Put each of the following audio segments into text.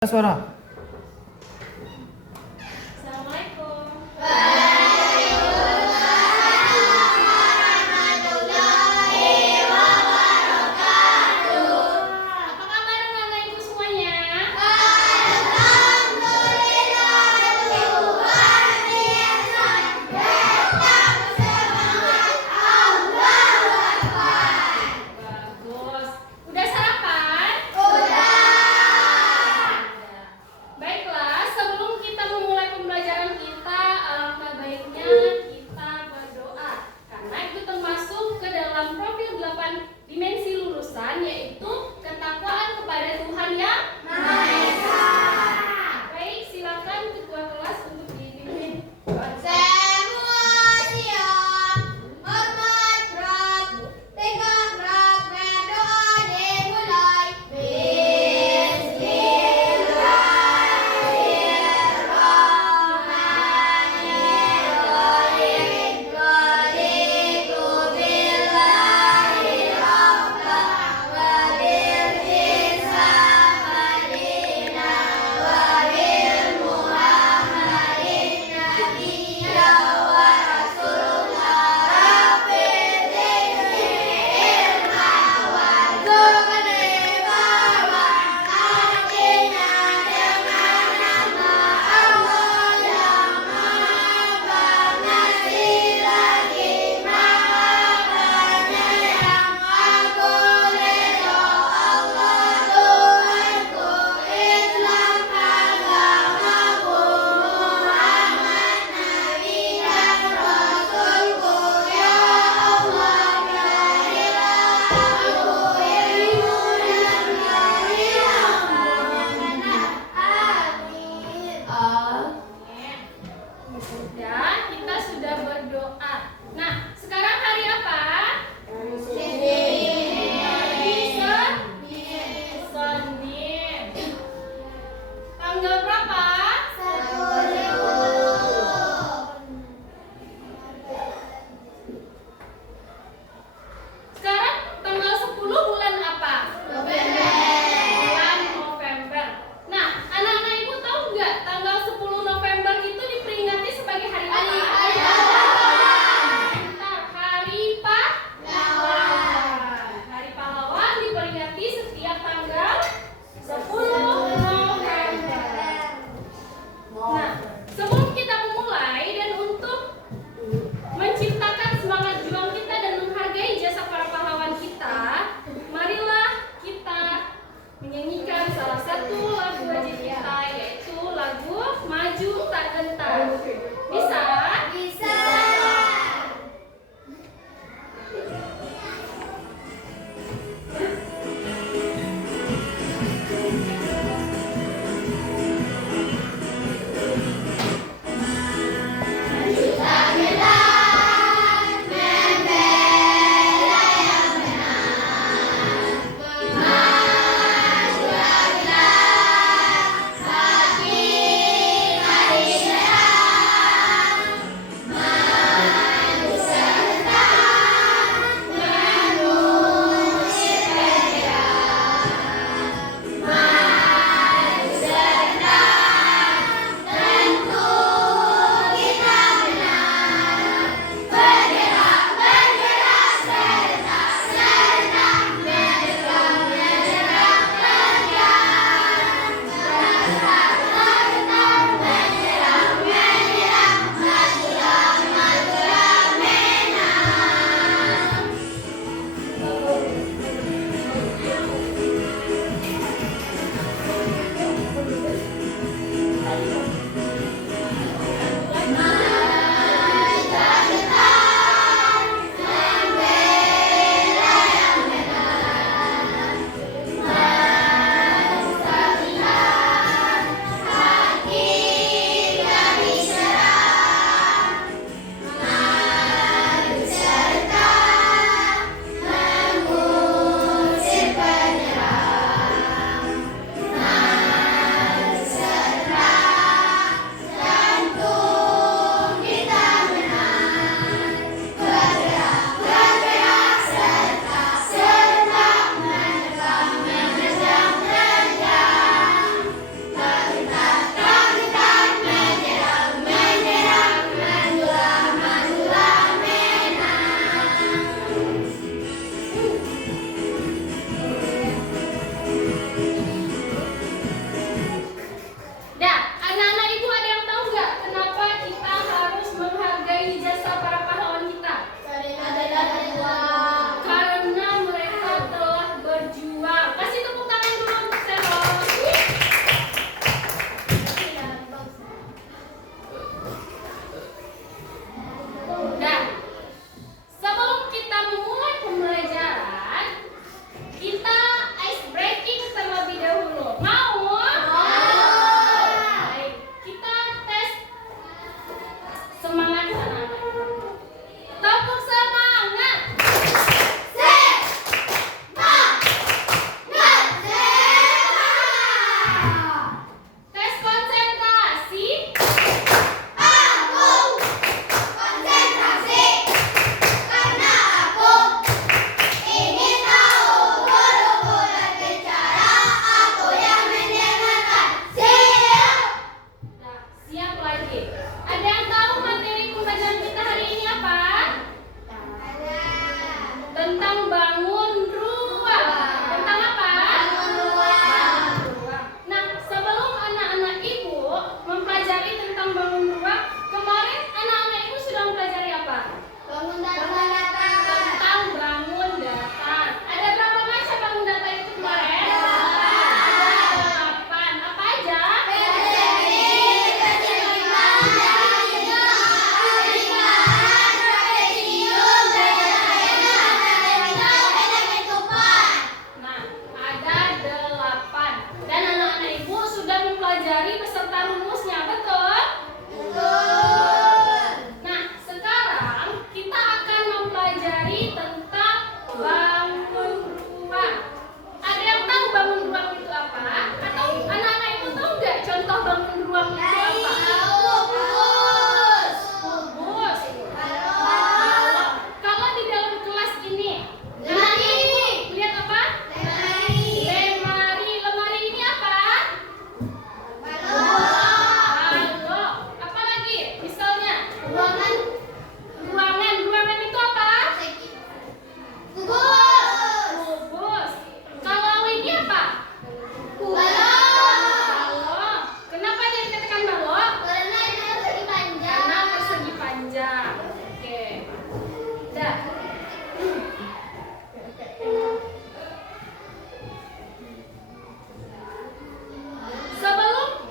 Suara. Assalamualaikum. Apa kabar anak-anak ibu semuanya? Bagus. Udah sarapan? Udah.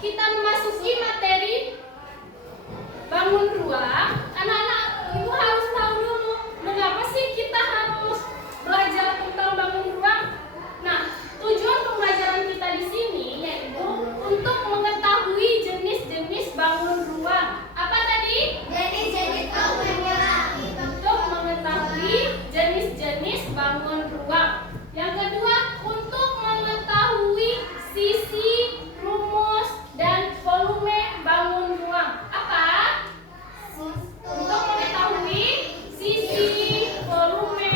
kita memasuki materi bangun ruang, anak-anak ibu harus tahu dulu mengapa sih kita harus belajar tentang bangun ruang. Nah, tujuan pembelajaran kita di sini yaitu untuk mengetahui jenis-jenis bangun ruang. Apa tadi? Jenis-jenis bangun ruang. Untuk mengetahui jenis-jenis bangun ruang. Yang kedua, untuk mengetahui sisi, rumus, dan volume bangun ruang. Apa? Untuk mengetahui sisi, volume,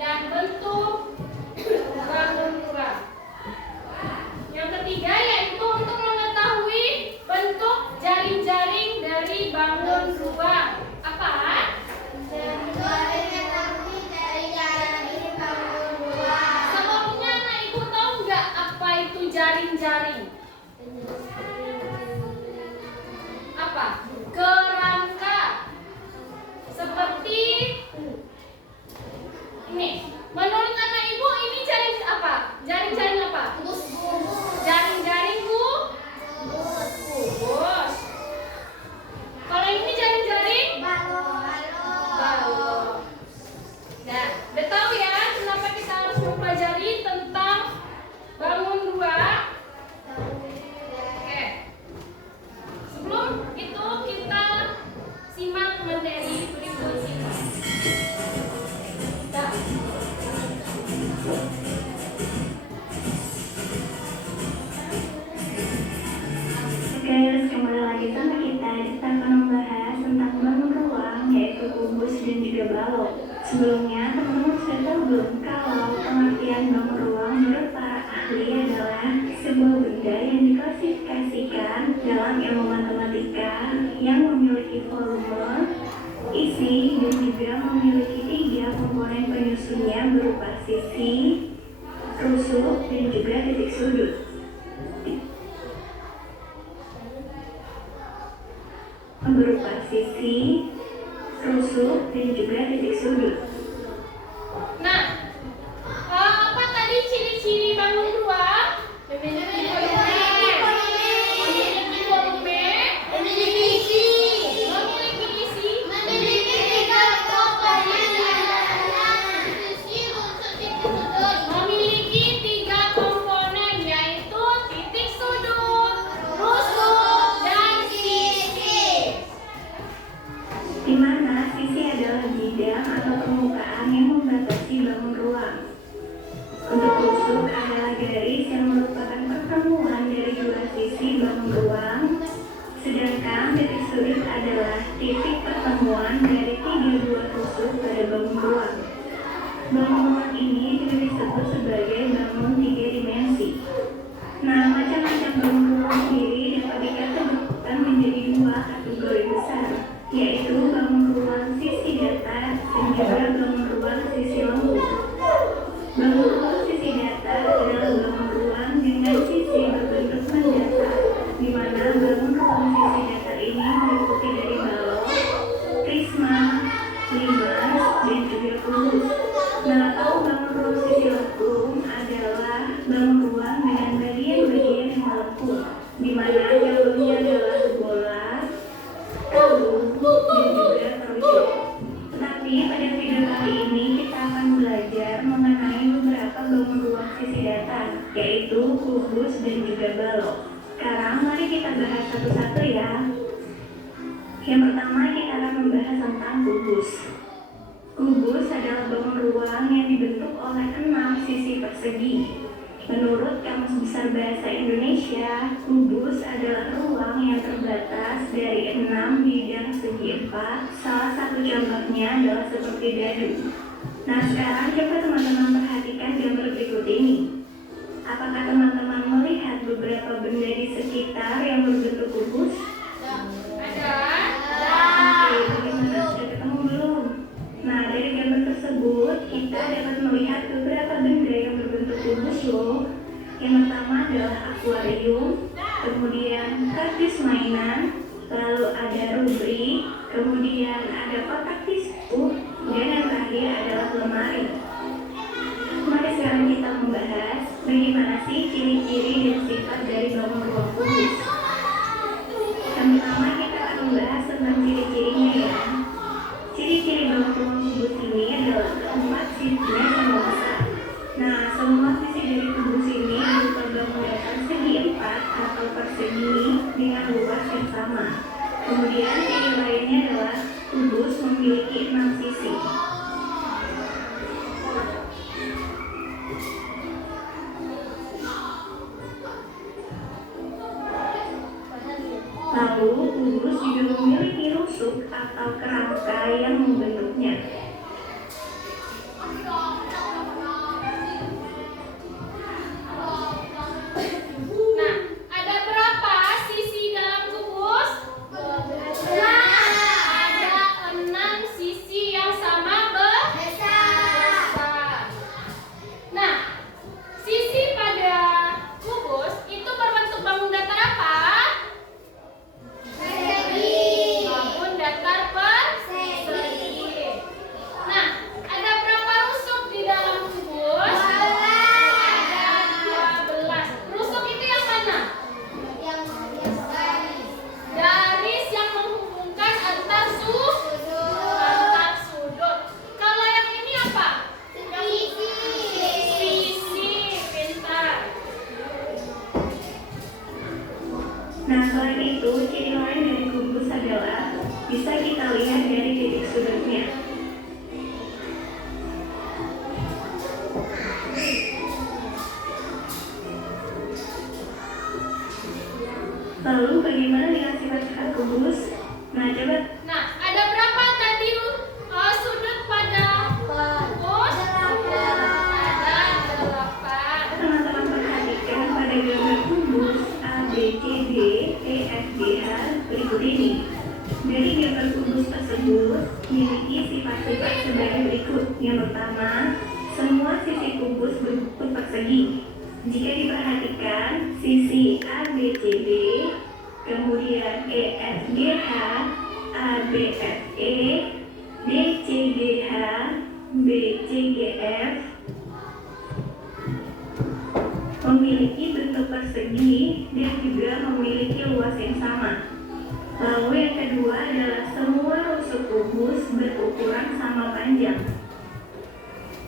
dan bentuk bangun ruang. Yang ketiga yaitu untuk mengetahui bentuk jaring-jaring dari bangun ruang. Apa? Sebelumnya anak ibu tahu nggak apa itu jaring-jaring? Apa? Kerangka. Seperti ini. Menurut anak ibu ini jaring apa? Jaring-jaring apa? Jaring-jaring kubus. Kalau ini jaring-jaring balok. Nah, udah tahu ya kenapa kita harus mempelajari tentang bangun ruang? Oke. Sebelum itu kita simak materi berikut ini. Nah. Guys, kembali lagi sama kita. Kita akan membahas tentang bangun ruang, yaitu kubus dan juga balok. Sebelumnya, teman-teman sudah tahu belum kalau pengertian bangun ruang menurut para ahli adalah sebuah benda yang diklasifikasikan dalam ilmu matematika yang memiliki volume, isi, dan juga memiliki 3 komponen penyusunnya berupa sisi, rusuk, dan juga titik sudut. Berupa sisi, rusuk, dan juga titik sudut. Nah, apa tadi ciri-ciri bangun ruang? Memiliki volume, memiliki isi, memiliki 3 komponen yaitu titik sudut, rusuk, dan sisi. Di mana sisi adalah bidang atau permukaan yang membatasi bangun ruang. Untuk rusuk adalah garis yang merupakan pertemuan dari 2 sisi bangun ruang, sedangkan titik sudut adalah titik pertemuan dari 3 buah rusuk pada bangun ruang. Bangun ruang ini juga disebut sebagai bangun 3 dimensi. Nah, macam-macam bangun ruang sendiri dapat dikategorikan menjadi 2 kategori besar, yaitu bangun ruang sisi datar dan juga bangun ruang sisi lembut. Bangun ruang sisi datar adalah bangun ruang dengan sisi berbentuk mendatar, di mana bangun ruang sisi datar ini meliputi dari balok, prisma, limas, dan juga kubus. Nah, kalau bangun ruang sisi lengkung adalah bangun ruang dengan bagian-bagian yang melengkung, di mana jalurnya adalah bola, kalung, dan juga kerucut. Tetapi pada video kali ini kita akan belajar mengenai beberapa bangun ruang sisi datar, yaitu kubus dan juga balok. Sekarang mari kita bahas satu-satu ya. Yang pertama kita akan membahas tentang kubus. Kubus adalah bangun ruang yang dibentuk oleh 6 sisi persegi. Menurut Kamus Besar Bahasa Indonesia, kubus adalah ruang yang terbatas dari 6 bidang segi 4. Salah satu contohnya adalah seperti dadu. Nah, sekarang coba teman-teman perhatikan gambar berikut ini. Apakah teman-teman melihat beberapa benda di sekitar yang berbentuk kubus? Ada. Oke, bagaimana? Sudah ketemu belum? Nah, dari gambar tersebut kita dapat melihat beberapa benda yang berbentuk kubus loh. Yang pertama adalah akuarium, kemudian kardus mainan, lalu ada rubrik, kemudian ada kotak tisu, dan yang terakhir adalah lemari. Mari sekarang kita membahas bagaimana sih ciri-ciri dan sifat dari bangun ruang kubus. persegi dengan luas yang sama. Kemudian ciri lainnya adalah kubus memiliki 6 sisi. Lalu, kubus juga memiliki rusuk atau kerangka yang membentuknya. Nah, ada berapa sisi dalam kubus? Ada 6 sisi yang sama besar. Nah, sisi pada kubus itu berbentuk bangun datar apa? Bangun datar persegi. Nah, ada berapa rusuk di dalam kubus? Ada 12. Rusuk itu yang mana? Garis yang menghubungkan antar sudut. Kalau yang ini apa? Sisi. Pintar. Nah, selain itu, ciri lain dari kubus adalah bisa kita lihat dari titik sudutnya. Lalu bagaimana dengan sifat-sifat kubus? Nah, coba Nah, ada berapa tadi sudut pada kubus? Ada 8. teman-teman perhatikan pada gambar kubus A, B, C, D, E, F, G, H berikut ini. Dari gambar kubus tersebut memiliki sifat-sifat sebagai berikut. Yang pertama, semua sisi kubus berbentuk persegi. Jika diperhatikan, sisi A, B, C, D, kemudian E, F, G, H, A, B, F, E, D, C, G, H, B, C, G, F memiliki bentuk persegi dan juga memiliki luas yang sama. Lalu yang kedua adalah semua rusuk kubus berukuran sama panjang.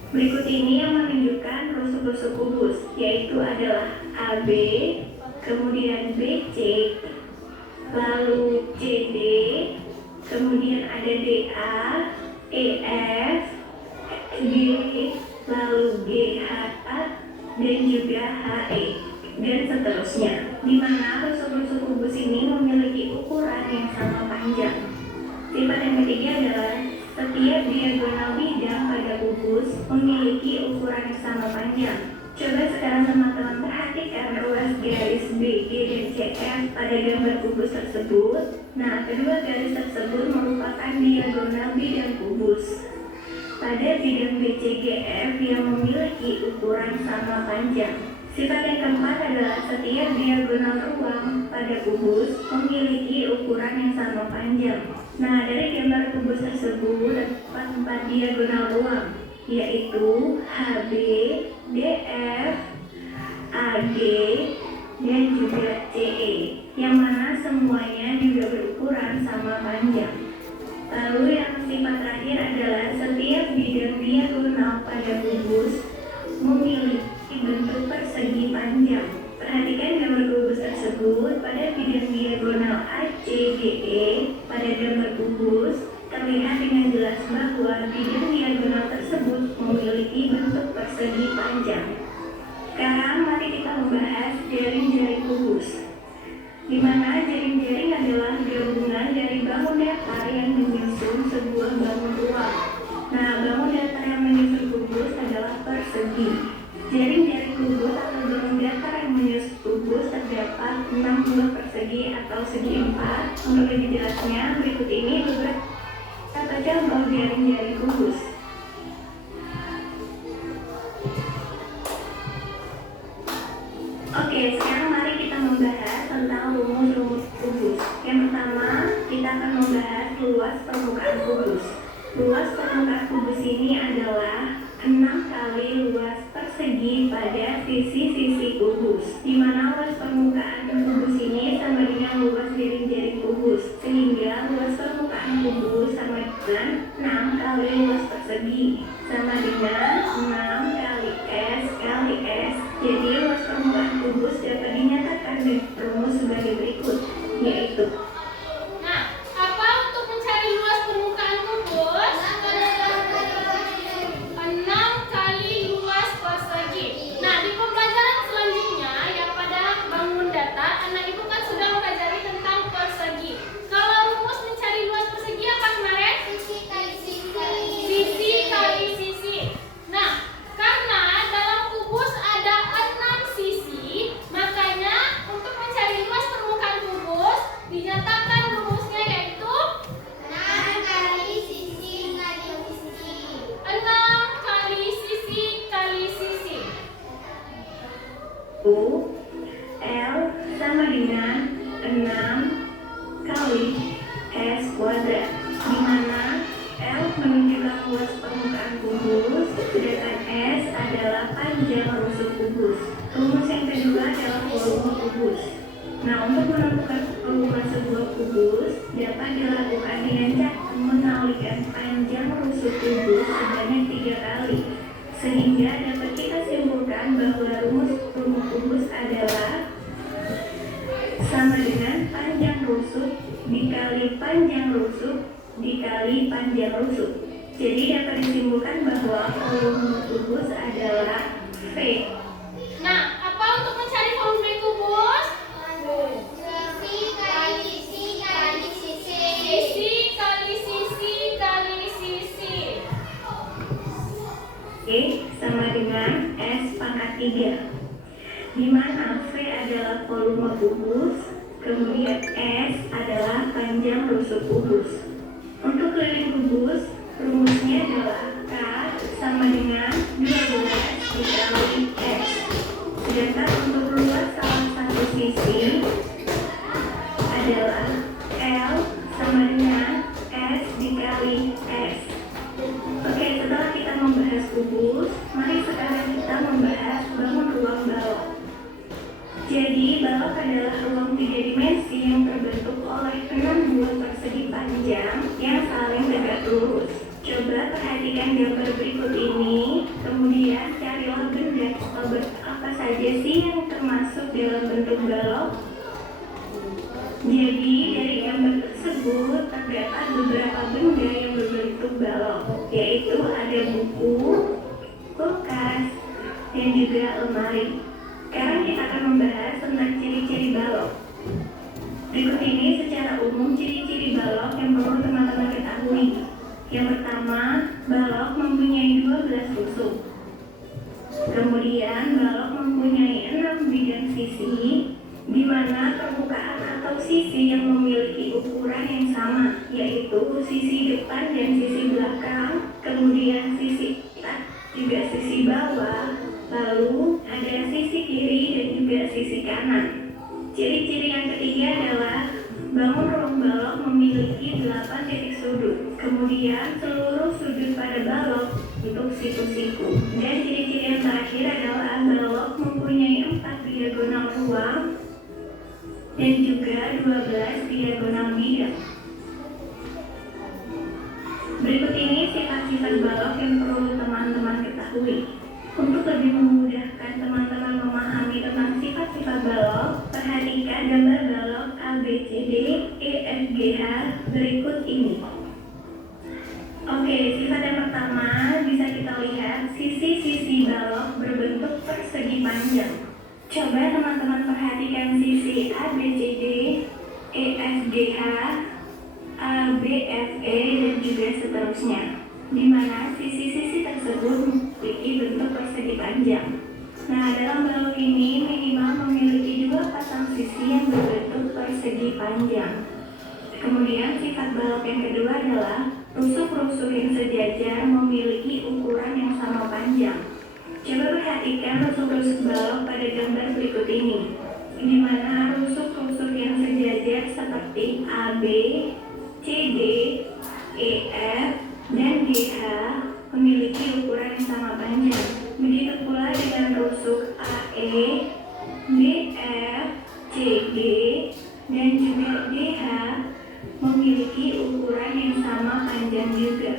Berikut ini yang menunjukkan rusuk-rusuk kubus, yaitu adalah AB, kemudian BC, lalu CD, kemudian ada DA, EF, G, lalu GH, dan juga HE, dan seterusnya. Di mana rusuk-rusuk kubus ini memiliki ukuran yang sama panjang. Sifat yang ketiga adalah setiap diagonal bidang pada kubus memiliki ukuran yang sama panjang. Coba sekarang teman-teman perhatikan ruas garis BG dan CF pada gambar kubus tersebut. Nah, kedua garis tersebut merupakan diagonal bidang kubus. Pada bidang BCGF yang memiliki ukuran sama panjang. Sifat yang keempat adalah setiap diagonal ruang pada kubus memiliki ukuran yang sama panjang. Nah, dari gambar kubus tersebut terdapat 4 diagonal ruang, yaitu HB, DF, AG, dan juga CE, yang mana semuanya juga berukuran sama panjang. Lalu yang sifat terakhir adalah setiap bidang diagonal pada kubus memiliki bentuk persegi panjang. Perhatikan gambar kubus tersebut pada bidang diagonal ACGE pada gambar kubus terlihat dengan jelas bahwa bidang diagonal tersebut memiliki bentuk persegi panjang. Sekarang mari kita membahas jaring-jaring kubus, di mana jaring-jaring adalah gabungan dari bangun datar yang menyusun sebuah bangun ruang. Nah, bangun datar yang menyusun kubus adalah persegi. Jaring-jaring kubus atau bangun datar yang menyusun kubus terdapat 6 buah persegi atau segi 4. Untuk lebih jelasnya, berikut ini beberapa contoh jaring-jaring kubus. Oke, sekarang mari kita membahas tentang rumus-rumus kubus. Yang pertama, kita akan membahas luas permukaan kubus. Luas permukaan kubus ini adalah 6 kali luas persegi pada sisi-sisi kubus, di mana luas permukaan kubus ini sama dengan luas jaring-jaring kubus, sehingga luas permukaan kubus sama dengan 6 kali luas persegi, sama dengan 6 kali S kali S. Jadi luas permukaan kubus dapat dinyatakan dengan rumus itu. Nah, apa untuk mencari luas permukaan kubus? 6 kali luas persegi. Nah, di pembelajaran selanjutnya yang pada bangun datar, anak ibu kan sudah mempelajari tentang persegi. Kalau rumus mencari luas persegi apa kemarin? Sisi kali sisi. Nah, karena dalam kubus ada 6 sisi, makanya untuk mencari luas permukaan kubus dinyatakan rumusnya yaitu 6 kali sisi kali sisi. L sama dengan 6 kali S kuadrat, di mana L menunjukkan luas permukaan kubus, sedangkan S adalah panjang rusuk kubus. Rumus yang kedua adalah volume kubus. Nah, untuk menentukan volume sebuah kubus dapat dilakukan dengan cara mengalihkan panjang rusuk kubus sebanyak 3 kali, sehingga dapat kita simpulkan bahwa rumus volume kubus adalah sama dengan panjang rusuk dikali panjang rusuk dikali panjang rusuk. Jadi dapat disimpulkan bahwa volume kubus adalah V. Nah, apa untuk mencari volume kubus? Sisi kali sisi. E sama dengan S pangkat 3, di mana V adalah volume kubus, kemudian S adalah panjang rusuk kubus. Untuk keliling kubus, rumusnya adalah K sama dengan 12 dikali S. Sedangkan untuk luas salah satu sisi adalah L sama dengan S dikali S. Oke, setelah kita membahas kubus, mari sekarang kita membahas bangun ruang balok. Jadi, balok adalah ruang 3 dimensi yang terbentuk oleh 6 buah persegi panjang yang saling tegak lurus. Coba perhatikan gambar berikut ini, kemudian carilah benda apa saja sih yang termasuk dalam bentuk balok. Jadi, dari gambar tersebut terdapat beberapa benda yang berbentuk balok, yaitu ada buku, kulkas, dan juga lemari. Sekarang kita akan membahas tentang ciri-ciri balok. Berikut ini secara umum ciri-ciri balok yang perlu teman-teman ketahui. Yang pertama, balok mempunyai 12 rusuk. Kemudian, balok mempunyai 6 bidang sisi, di mana permukaan atau sisi yang memiliki ukuran yang sama, yaitu sisi depan dan sisi belakang, kemudian sisi atas, juga sisi bawah, lalu ada sisi kiri dan juga sisi kanan. Ciri-ciri yang ketiga adalah bangun ruang balok memiliki 8 titik sudut, kemudian seluruh sudut pada balok untuk siku-siku. Dan ciri-ciri yang terakhir adalah balok mempunyai 4 diagonal ruang dan juga 12 diagonal bidang. Berikut ini sifat-sifat balok yang perlu teman-teman ketahui. Untuk lebih memudahkan teman-teman memahami tentang sifat-sifat balok, perhatikan gambar balok ABCD, EFGH berikut ini. Oke, sifat yang pertama bisa kita lihat sisi-sisi balok berbentuk persegi panjang. Coba teman-teman perhatikan sisi ABCD, EFGH, ABFE, dan juga seterusnya, di mana sisi-sisi tersebut memiliki bentuk persegi panjang. Nah, dalam balok ini minimal memiliki 2 pasang sisi yang berbentuk persegi panjang. Kemudian sifat balok yang kedua adalah rusuk-rusuk yang sejajar memiliki ukuran yang sama panjang. Coba perhatikan rusuk-rusuk balok pada gambar berikut ini, di mana rusuk-rusuk yang sejajar seperti AB, CD, EF, dan GH memiliki ukuran yang sama panjang. Begitu pula dengan rusuk AE, BF, CG, dan juga DH memiliki ukuran yang sama panjang juga.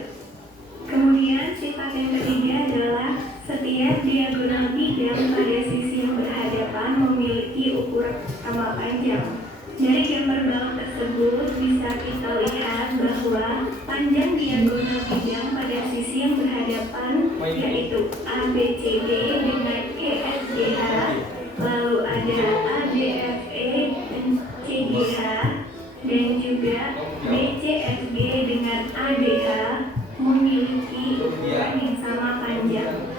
Kemudian sifat yang ketiga adalah setiap diagonal bidang pada sisi yang berhadapan memiliki ukuran sama panjang. Dari gambar balok tersebut bisa kita lihat bahwa panjang diagonal bidang pada sisi yang berhadapan yaitu ABCD dengan EFGH, lalu ada ADFE dan CGH, dan juga BCFG dengan ADH memiliki ukuran yang sama panjang.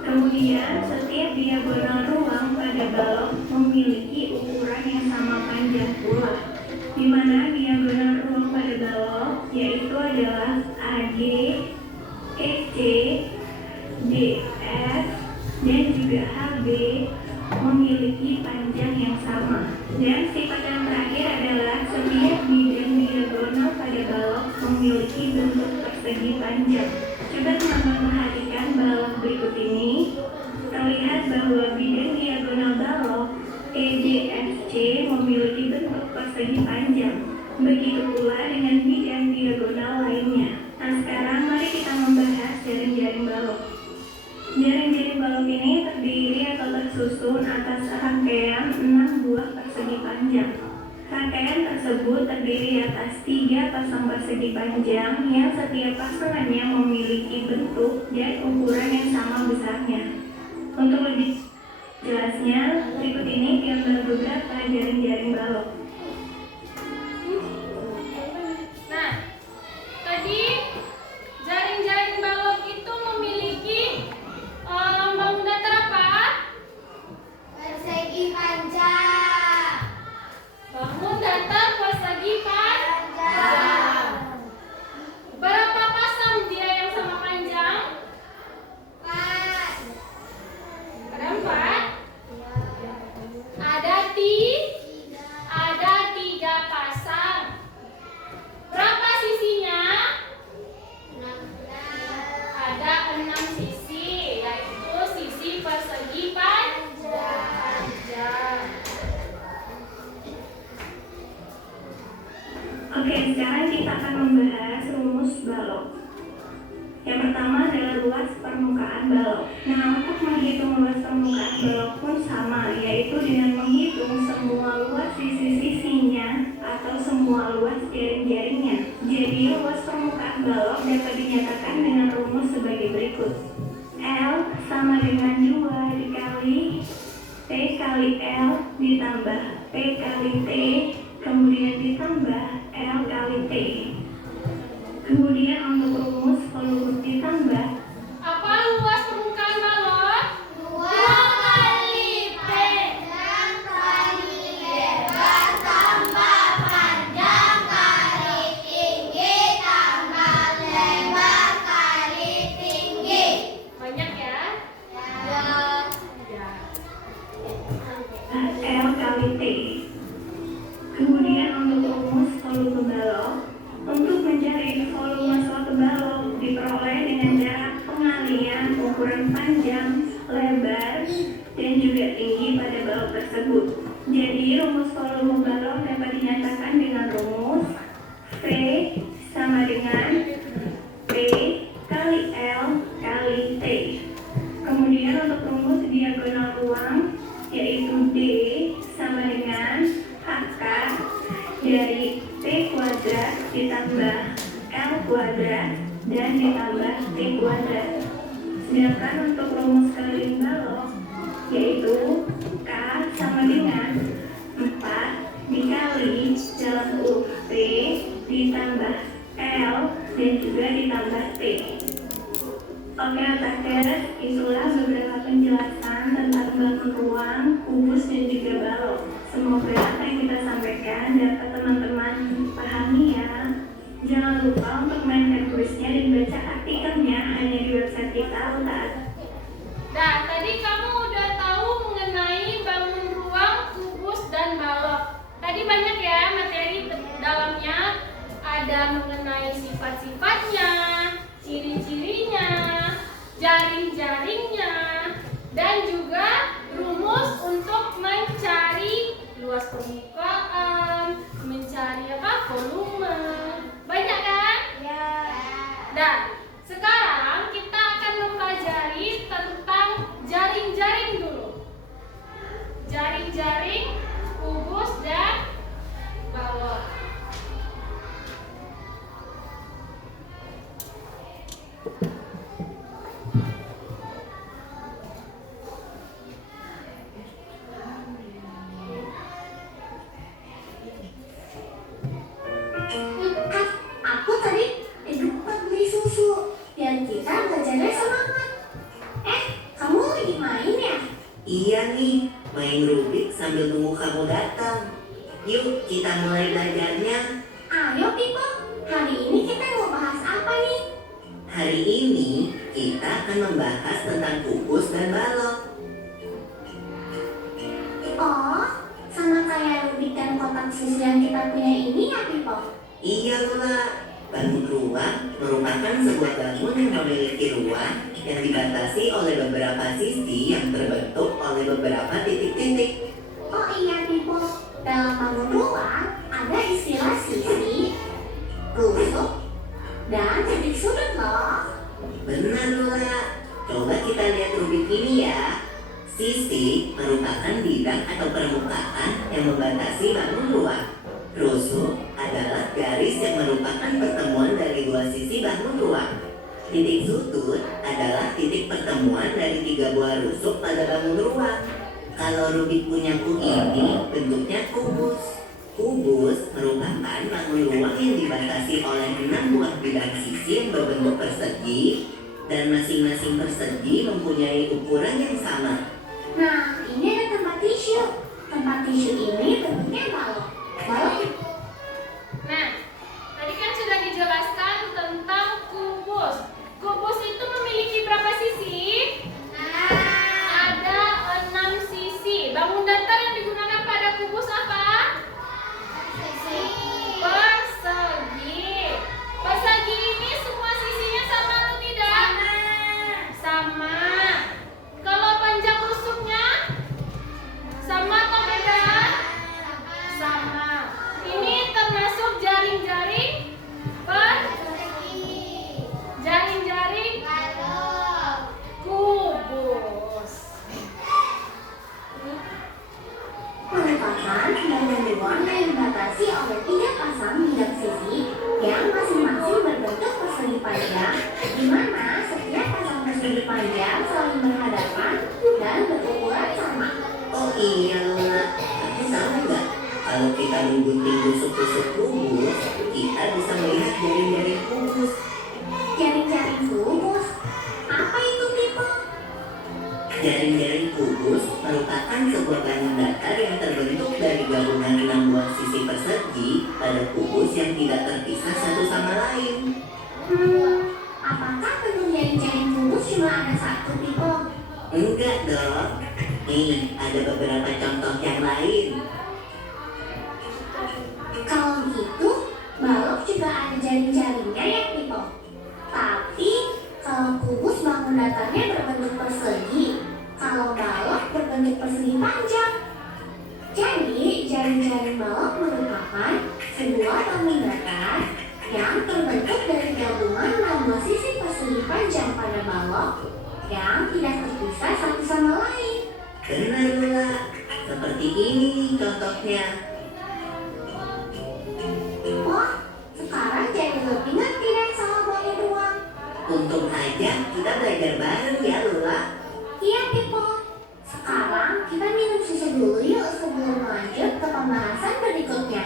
Kemudian setiap diagonal ruang pada balok memiliki ukuran yang sama panjang pula, di mana diagonal ruang pada balok yaitu adalah AG, EC, DF, dan juga HB memiliki panjang yang sama. Dan sifat yang terakhir adalah setiap bidang diagonal pada balok memiliki bentuk persegi panjang. Coba teman-teman perhatikan balok berikut ini. Terlihat bahwa bidang diagonal balok EDFC memiliki bentuk persegi panjang. Begitu pula dengan bidang diagonal lainnya. Nah, sekarang mari kita membahas jaring-jaring balok. Jaring-jaring balok ini terdiri atau tersusun atas rangkaian 6 buah persegi panjang. Rangkaian tersebut terdiri atas 3 pasang persegi panjang yang setiap pasangannya memiliki bentuk dan ukuran yang sama besarnya. Untuk lebih jelasnya, berikut ini gambar beberapa jaring-jaring balok. Nah, tadi jaring-jaring balok itu memiliki bangun datar apa? Persegi panjang. Bangun datar persegi panjang. Berapa pasang dia yang sama panjang? 4. Ada 4. Ada 3 pasang. Berapa sisinya? 16. Ada 6 sisi, yaitu sisi persegi panjang. Oke, sekarang kita akan membahas rumus balok. Yang pertama adalah luas permukaan balok. Nah, untuk menghitung luas permukaan balok pun sama, yaitu dengan menghitung semua luas sisi-sisinya atau semua luas jaring-jaringnya. Jadi, luas permukaan balok dapat dinyatakan dengan rumus sebagai berikut. L sama dengan 2 dikali P kali L ditambah P kali T, kemudian ditambah L kali T. Kemudian untuk rumus volume ditambah Apa luas permukaan balok? 2 kali panjang kali lebar tambah panjang kali tinggi tambah lebar kali tinggi. Banyak ya? Ya. L kali T. Kemudian untuk rumus volume balok, untuk mencari volume suatu balok diperoleh dengan cara pengalian ukuran panjang, lebar, dan juga tinggi pada balok tersebut. Jadi rumus volume balok dapat dinyatakan dengan rumus V sama dengan P kali L kali T. Kemudian untuk rumus diagonal ruang yaitu D sama dengan HK dari T kuadrat ditambah L kuadrat dan ditambah T kuadrat. Sedangkan untuk rumus keliling balok yaitu K sama dengan 4 dikali dalam huruf P ditambah L dan juga ditambah T. Oke, atakers, itulah beberapa penjelasan tentang bangun ruang, kubus, dan juga balok. Semoga apa yang kita sampaikan dapat teman-teman pahami ya. Jangan lupa untuk mainkan kuisnya dan baca artikelnya hanya di website kita UTAD. Nah, tadi kamu udah tahu mengenai bangun ruang, kubus, dan balok. Tadi banyak ya materi dalamnya. Ada mengenai sifat-sifatnya, ciri-cirinya, jaring-jaringnya, dan juga rumus untuk mencari luas permukaan, mencari volume. Banyak kan? Ya. Dan sekarang kita akan mempelajari tentang jaring-jaring dulu. Jaring-jaring, kubus, dan Kak, aku tadi lupa beli susu biar kita belajarnya semangat. Kamu lagi main ya? Iya nih, main Rubik sambil nunggu kamu datang. Yuk kita mulai belajarnya. Ayo Pipo, hari ini kita mau bahas apa nih? Hari ini kita akan membahas tentang kubus dan balok. Oh, sama kayak Rubik dan kotak susu yang kita punya ini ya Pipo? Iya Lola, bangun ruang merupakan sebuah bangun yang memiliki ruang yang dibatasi oleh beberapa sisi yang terbentuk oleh beberapa titik-titik. Oh iya Pipo, dalam bangun ruang ada istilah sisi, rusuk, dan titik sudut loh. Benar Lola, coba kita lihat Rubik ini ya. Sisi merupakan bidang atau permukaan yang membatasi bangun ruang. Rusuk adalah garis yang merupakan pertemuan dari dua sisi bangun ruang. Titik sudut adalah titik pertemuan dari tiga buah rusuk pada bangun ruang. Kalau Rubik punya kub ini bentuknya kubus. Kubus merupakan bangun ruang yang dibatasi oleh 6 buah bidang sisi yang berbentuk persegi dan masing-masing persegi mempunyai ukuran yang sama. Nah, ini ada tempat tisu. Tempat tisu ini bentuknya balok. Nah, tadi kan sudah dijelaskan tentang kubus. Kubus itu memiliki berapa sisi? Ada 6 sisi. Bangun datar yang digunakan pada kubus apa? Persegi. Persegi ini semua sisinya sama atau tidak? Sama. Kalau panjang rusuknya sama atau beda? Sama. Ini termasuk jaring-jaring jaring-jaring kubus. Merupakan bangun ruang yang dibatasi oleh 3 pasang bidang sisi yang masing-masing berbentuk persegi panjang, di mana setiap pasang persegi panjang saling berhadapan dan berukuran sama. Oh iya Lola, aku tahu nggak? Kalau kita menggunting tusuk-tusuk kubus, kita bisa melihat jaring-jaring kubus. Jaring-jaring kubus, apa itu Pipo? Jaring-jaring kubus merupakan sebuah bangun datar yang terbentuk dari gabungan 6 buah sisi persegi pada kubus yang tidak terpisah satu sama lain. Apakah bentuk jaring-jaring kubus cuma ada satu Pipo? Enggak dong. Nih, ada beberapa contoh yang lain. Kalau gitu, balok juga ada jaring-jaringnya ya Pipo. Tapi kalau kubus bangun datarnya berbentuk persegi, kalau balok berbentuk persegi panjang. Jadi jaring-jaring balok merupakan sebuah bangun datar yang terbentuk dari gabungan 6 buah sisi persegi panjang pada balok yang tidak terpisah satu sama lain. Benar Lola, seperti ini nih contohnya. Wah, sekarang jadi lebih ngerti deh soal bangun ruang. Untung aja kita belajar bareng ya Lola. Iya Pipo. Sekarang kita minum susu dulu yuk sebelum lanjut ke pembahasan berikutnya.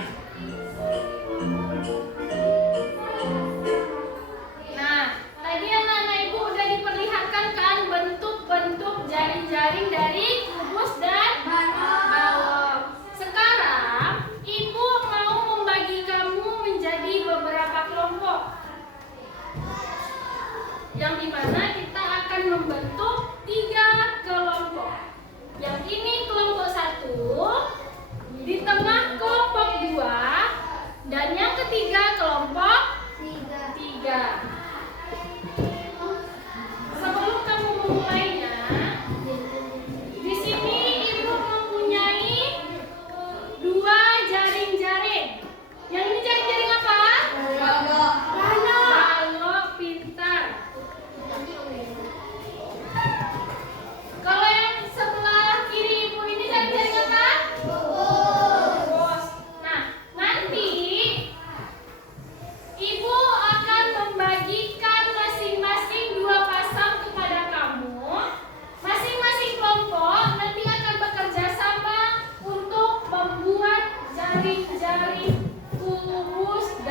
Nah, tadi anak-anak ibu udah diperlihatkan kan bentuk-bentuk jaring-jaring dari kubus dan balok. Sekarang ibu mau membagi kamu menjadi beberapa kelompok, yang dimana kita akan membentuk 3 kelompok. Yang ini kelompok 1, di tengah kelompok 2, dan yang ketiga kelompok 3. Sebelum kamu memulainya, di sini ibu mempunyai 2 jaring-jaring. Yang ini jaring-jaring apa? Balok, pintar. Kalau yang sebelah kiri ibu ini jaring-jaring apa? Kubus. Nah, nanti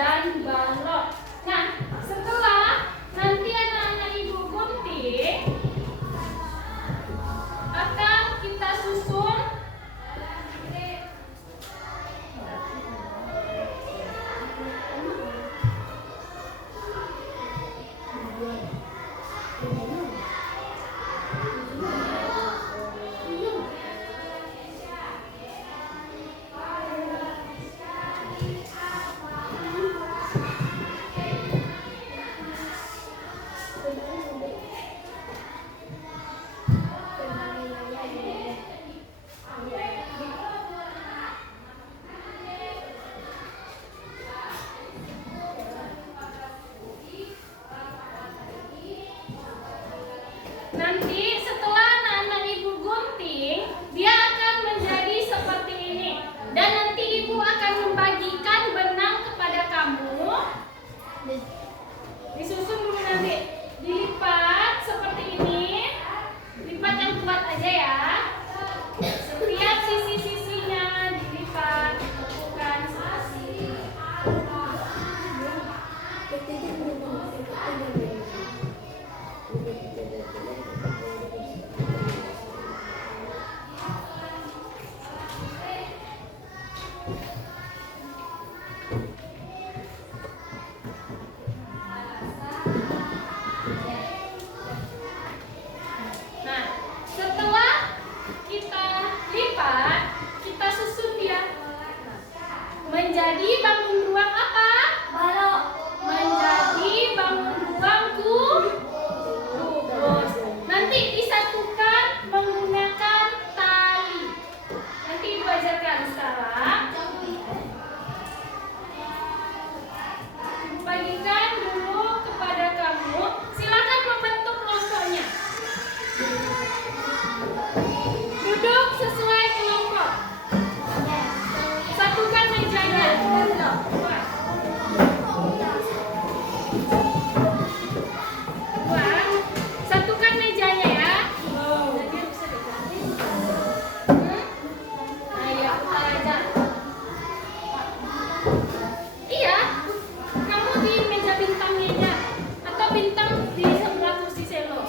dan balok. Nah, setelah nanti anak-anak Ibu gunting akan kita susun nanti setelah anak-anak Ibu gunting, dia akan menjadi seperti ini. Dan nanti Ibu akan membagikan benang kepada kamu. Disusun dulu nanti. Dilipat seperti ini. Lipat yang kuat aja ya. Setiap sisi-sisinya dilipat, bukan sisi. Nah, setelah kita lipat, kita susun dia menjadi bangun ruang apa? Balok. Menjadi bangun ruang kubus. Nanti disatukan menggunakan tali. Nanti Ibu ajarkan sekarang. Bagikan dulu kepada kamu. Silakan membentuk kelompoknya. Duduk sesuai kelompok. Satukan mejanya. Dua. Satukan mejanya ya. Ayo, putar aja. Iya, kamu di meja bintangnya aja. Atau bintang di sebelah kursi selo.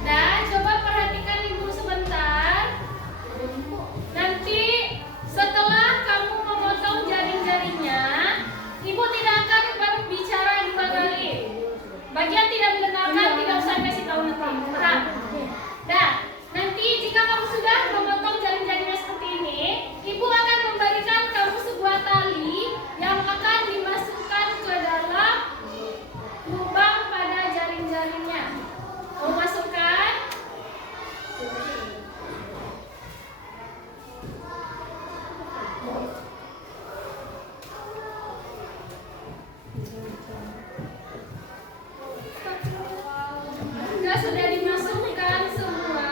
Nah, coba perhatikan ibu sebentar. Nanti setelah kamu memotong jaring-jaringnya, ibu tidak akan berbicara 2 kali. Bagian tidak mendengarkan tidak usah kasih tahu nanti. Paham? Nah, nanti jika kamu sudah memotong jaring-jaringnya seperti ini, ibu akan memberikan kamu sebuah tali yang akan dimasukkan ke dalam lubang pada jaring-jaringnya. Kamu masukkan. Jika sudah dimasukkan semua,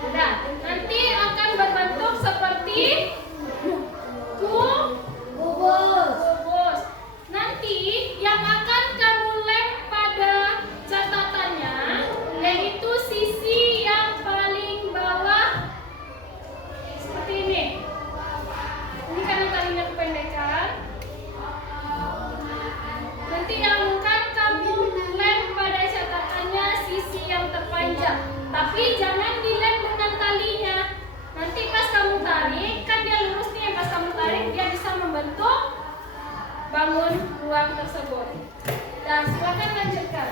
udah, nanti akan berbentuk seperti kubus. Nanti yang akan kamu lem pada catatannya yaitu sisi yang paling bawah seperti ini. Ini karena talinya kependekan. Nanti yang akan kamu lem pada catatannya sisi yang terpanjang. Tapi jangan dilem dengan talinya. Nanti pas kamu tarik, kan dia lurus nih. Pas kamu tarik, dia bisa membentuk bangun ruang tersebut. Dan silakan lanjutkan.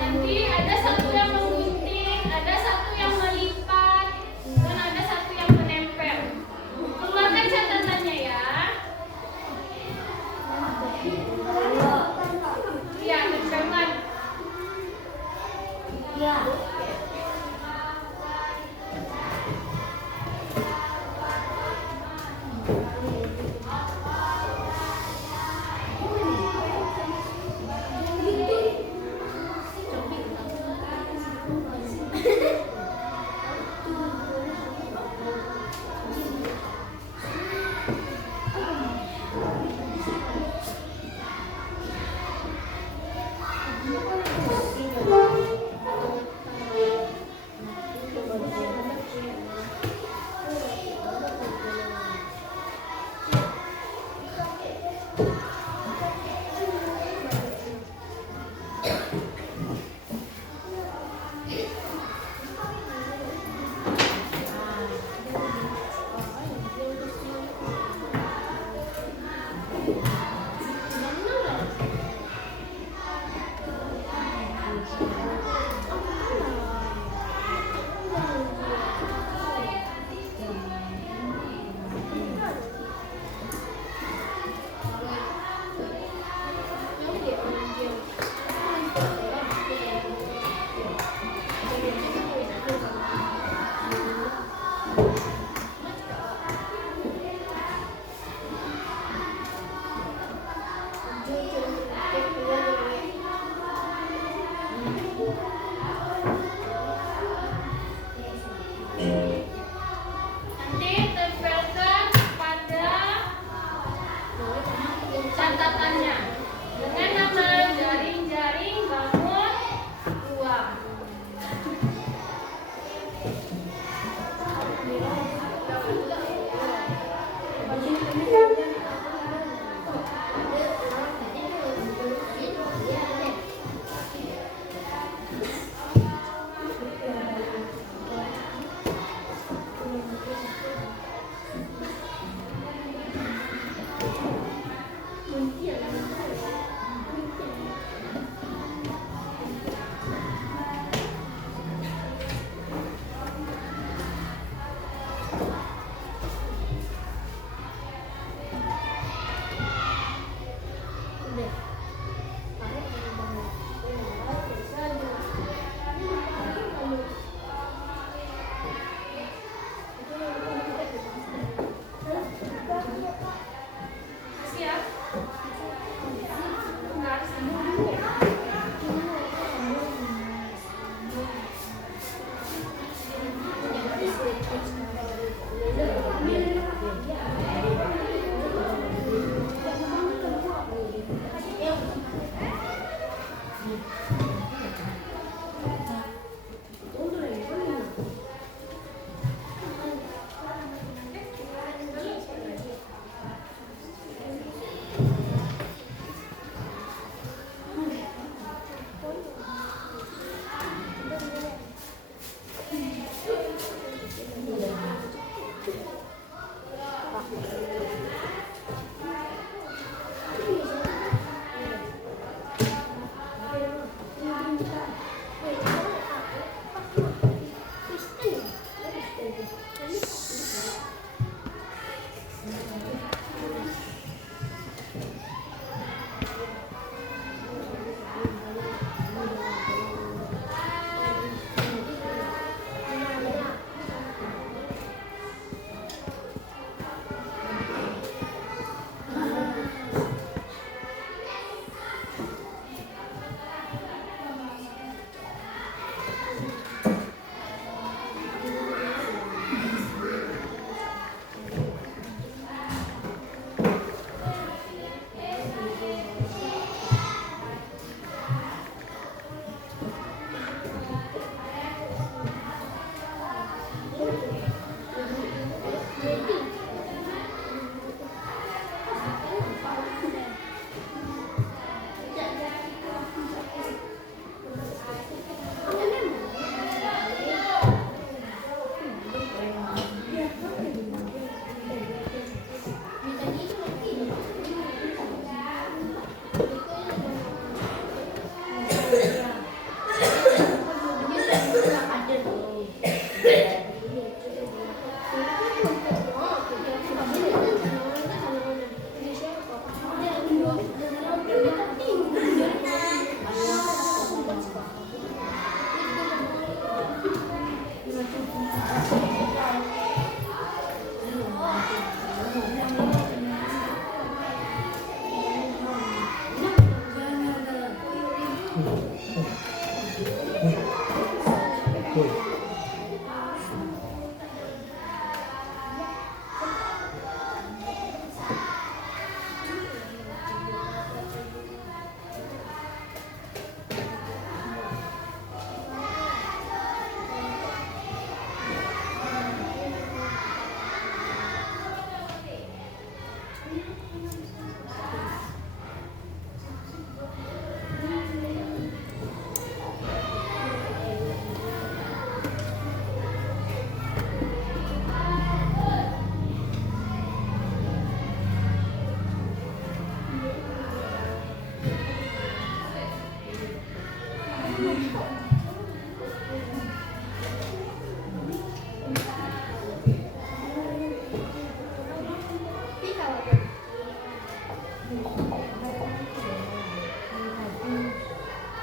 Nanti ada satu yang menggunting, ada satu yang melipat, dan ada satu yang menempel. Keluarkan catatannya ya. Iya, tempelkan. Ya.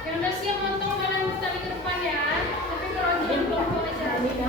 Yang udah siap montong barang tali ke depan ya. Tapi kalau gini belum aja.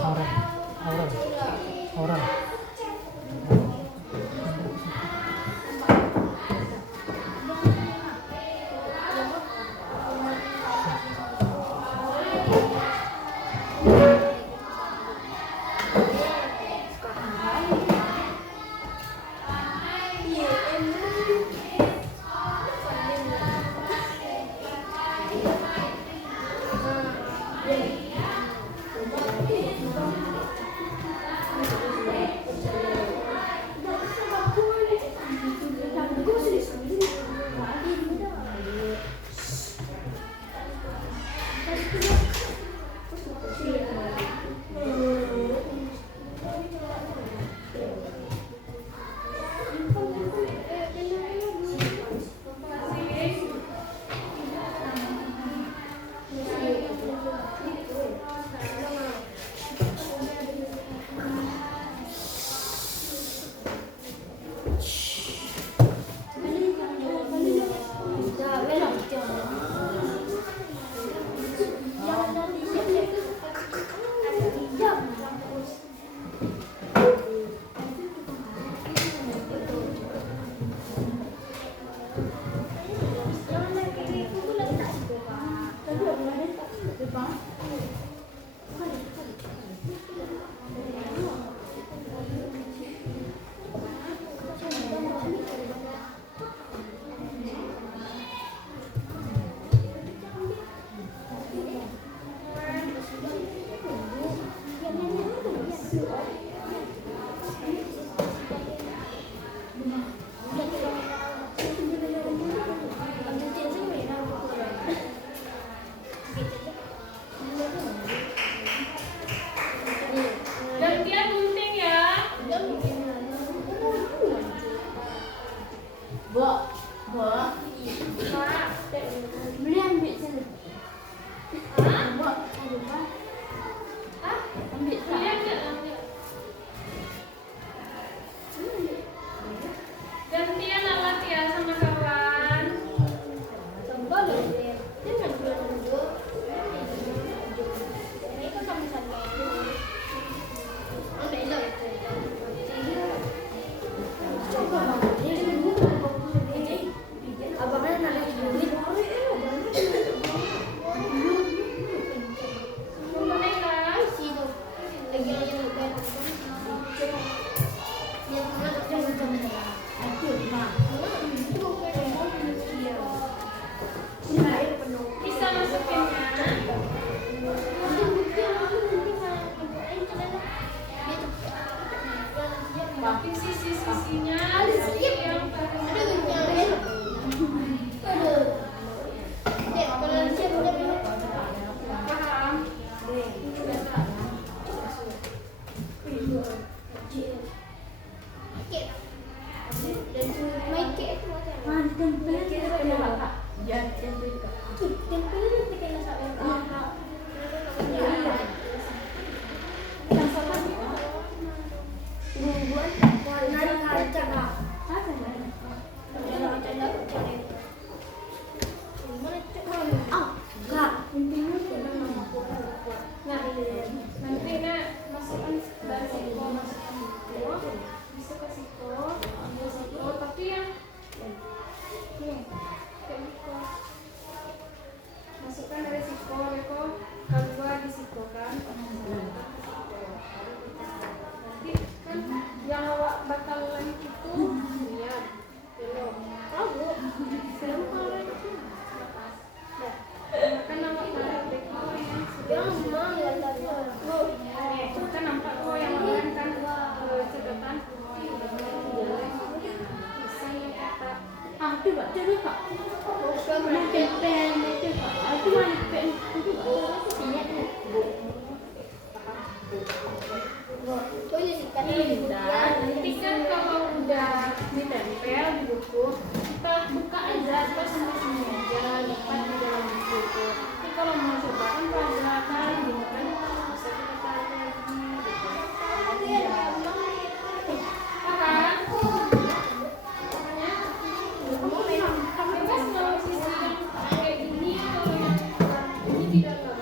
Aura. orang. Gantian gunting ya. Bo, Pak. beli ambil sini. Hah? Bo, ada apa? Hah? Ambil tak? Iya enggak? Gantian alat ya sama kawan. Coba loh. Dia nak jual dulu. Ini kan sama-sama. Ambil lah. Coba bang. Ini dulu. Abangnya nak lagi duit. Boleh kan? Situ. Lagi bukan. Yang mana macam Aduh, mak. Bisa masukinnya. Tapi sisi-sisinya yang paham. Nanti nak masukkan dari siko, masukkan siko, bisa ke siko, ambil siko, tapi yang nih kayak gitu. Masukkan dari siko, Reko, kedua di siko kan. Nanti kan yang awak bakalan itu lihat, belum. Tahu, belum kalau itu lepas. Ya, kan awak tarik Reko yang sudah. Kan nampak kok yang lain kan catatan bisa yang kata Tu buat tu kak. Macam pen itu kak. Aku mana pen itu kak. Ingat ni. nanti kan kalau udah ditempel di buku kita buka aja terus sini aja lipat di dalam buku itu. Tapi kalau mau coba kan pelajaran gitu kan bisa kita tarik lagi gitu. Paham? Bebas mau sisi yang kayak gini atau yang ini di dalam.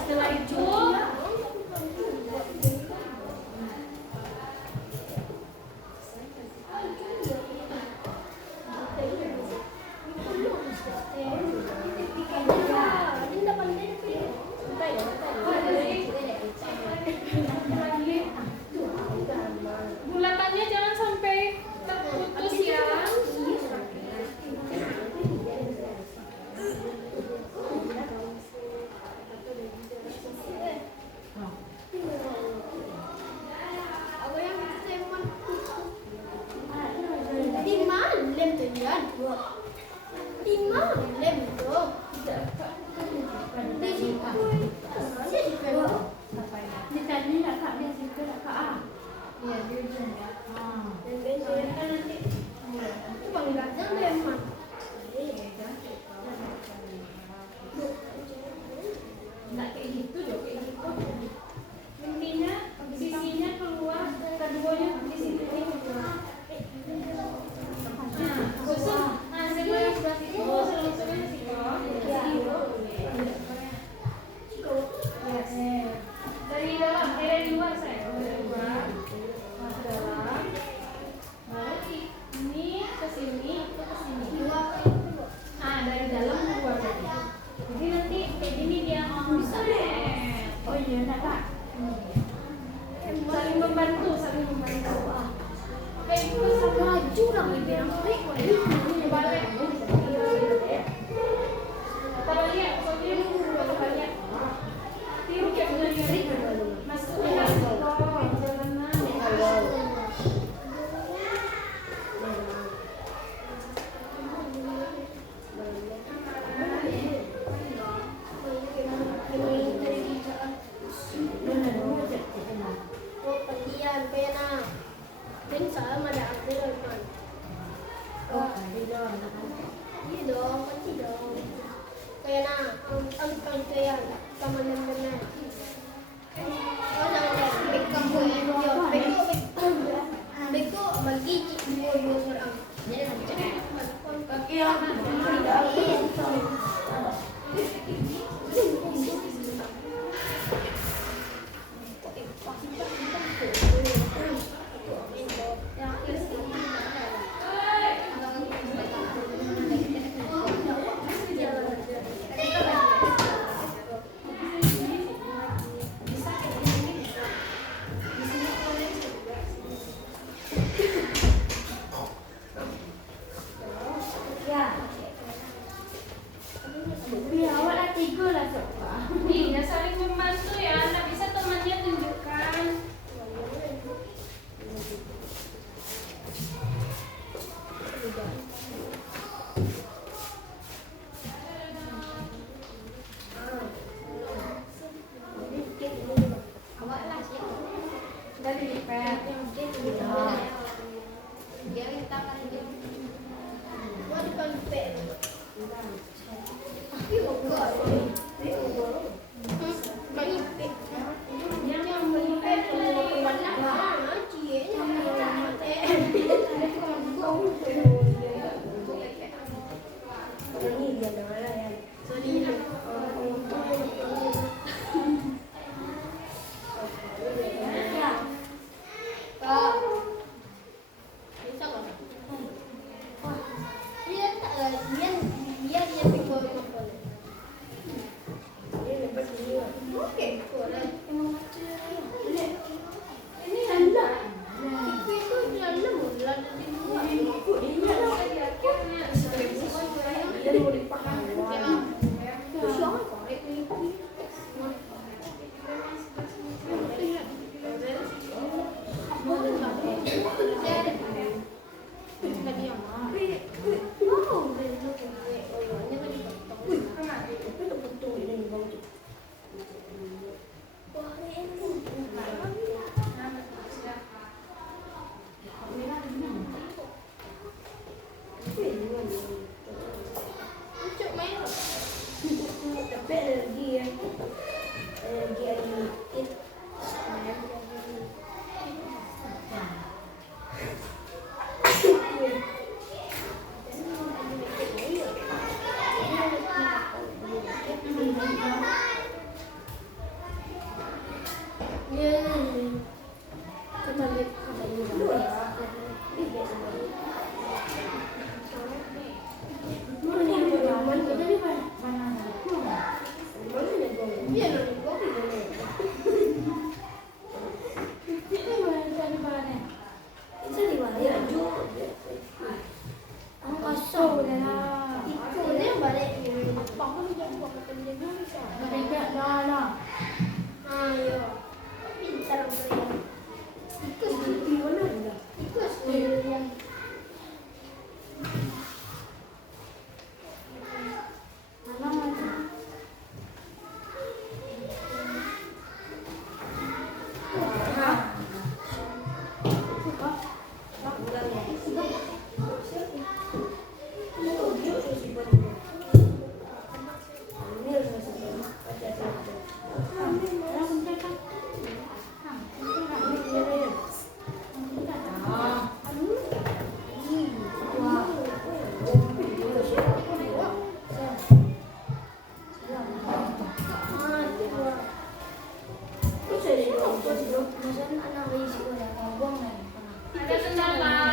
Setelah itu bulatannya jangan sampai terputus ya. Nggak kayak gitu dong, kayak gitu. Intinya sisinya keluar, keduanya di sini. Nah, susun. Nah, sebelah itu seluruhnya sih kok. Yes. Dari dalam, dari luar saya. Dari luar. Masuk dalam. Baru ini ke sini, itu ke sini. Nah, dari dalam keluar tadi. Jadi nanti kayak gini dia bisa deh. Oh iya, enggak. Saling membantu, saling membantu. Kayak gitu laju lah bilang balik. Kalau lihat, soalnya kalau banyak tiru kayak ngeri. Masuk ke dalam jalanan. Iya, saling membantu ya. Anda bisa temannya tunjukkan. Dari lipet. Tapi energi ya. Energi unlimited. Ada kendala.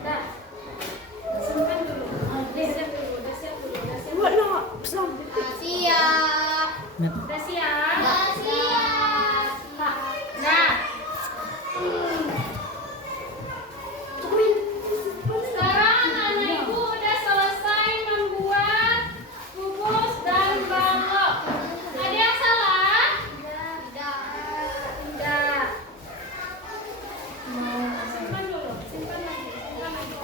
Dah. Simpan dulu. Udah siap dulu. Udah siap dulu. Udah siap dulu. Udah siap? Nah. Sekarang anak ibu udah selesai membuat kubus dan balok. Ada yang salah? Tidak. Simpan dulu. Simpan lagi. Simpan lagi.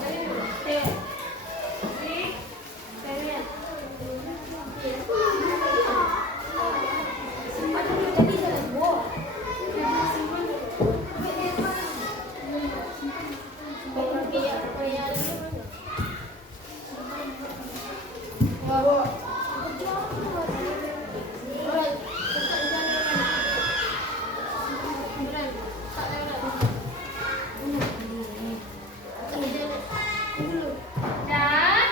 Jadi dulu. Dik. Kalian. Simpan dulu. Jadi jangan bohong. Simpan dulu. Dan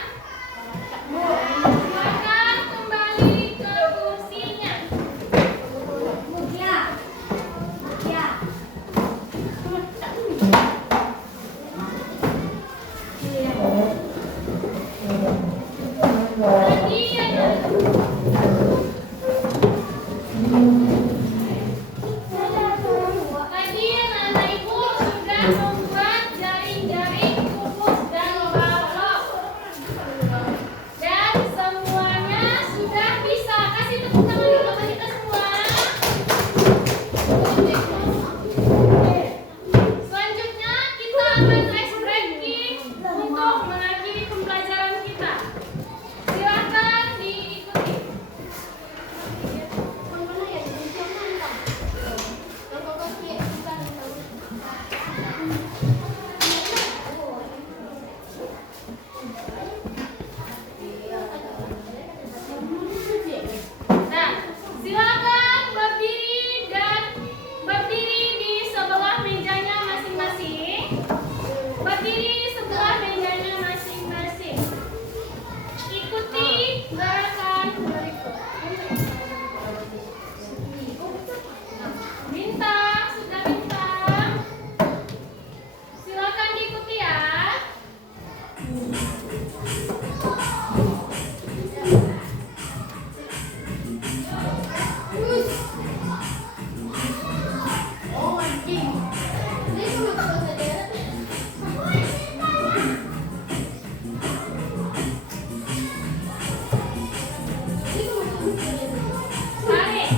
silakan kembali ke kursinya. Tadi anak ibu sudah membuat jaring-jaring kubus dan balok. Dan semuanya sudah bisa. Kasih tepuk tangan dulu ke kita semua. Selanjutnya kita akan ice breaking untuk mengakhiri pembelajaran kita. Silakan diikuti. Nah, silakan berdiri di sebelah mejanya masing-masing. Berdiri sebelah mejanya masing-masing. Ikuti gerakan berikut. Bintang, sudah bintang. Silakan diikuti ya. Tarik.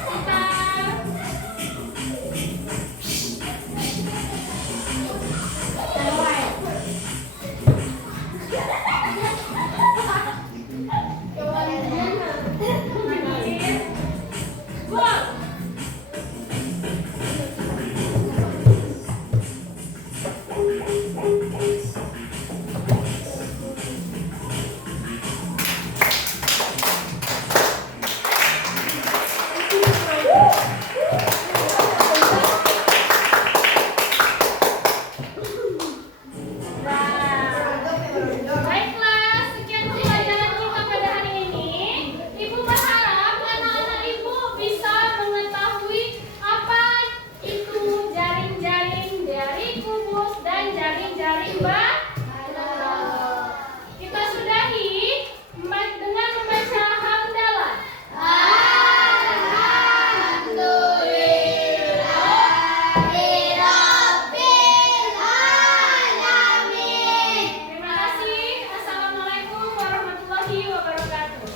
Putar. Gol. Baiklah, sekian pembelajaran kita pada hari ini. Ibu berharap anak-anak ibu bisa mengetahui apa itu jaring-jaring dari kubus dan jaring-jaring balok. Kita sudahi dengan membaca hamdalah. Terima kasih. Assalamualaikum warahmatullahi wabarakatuh.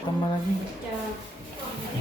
Tambah lagi.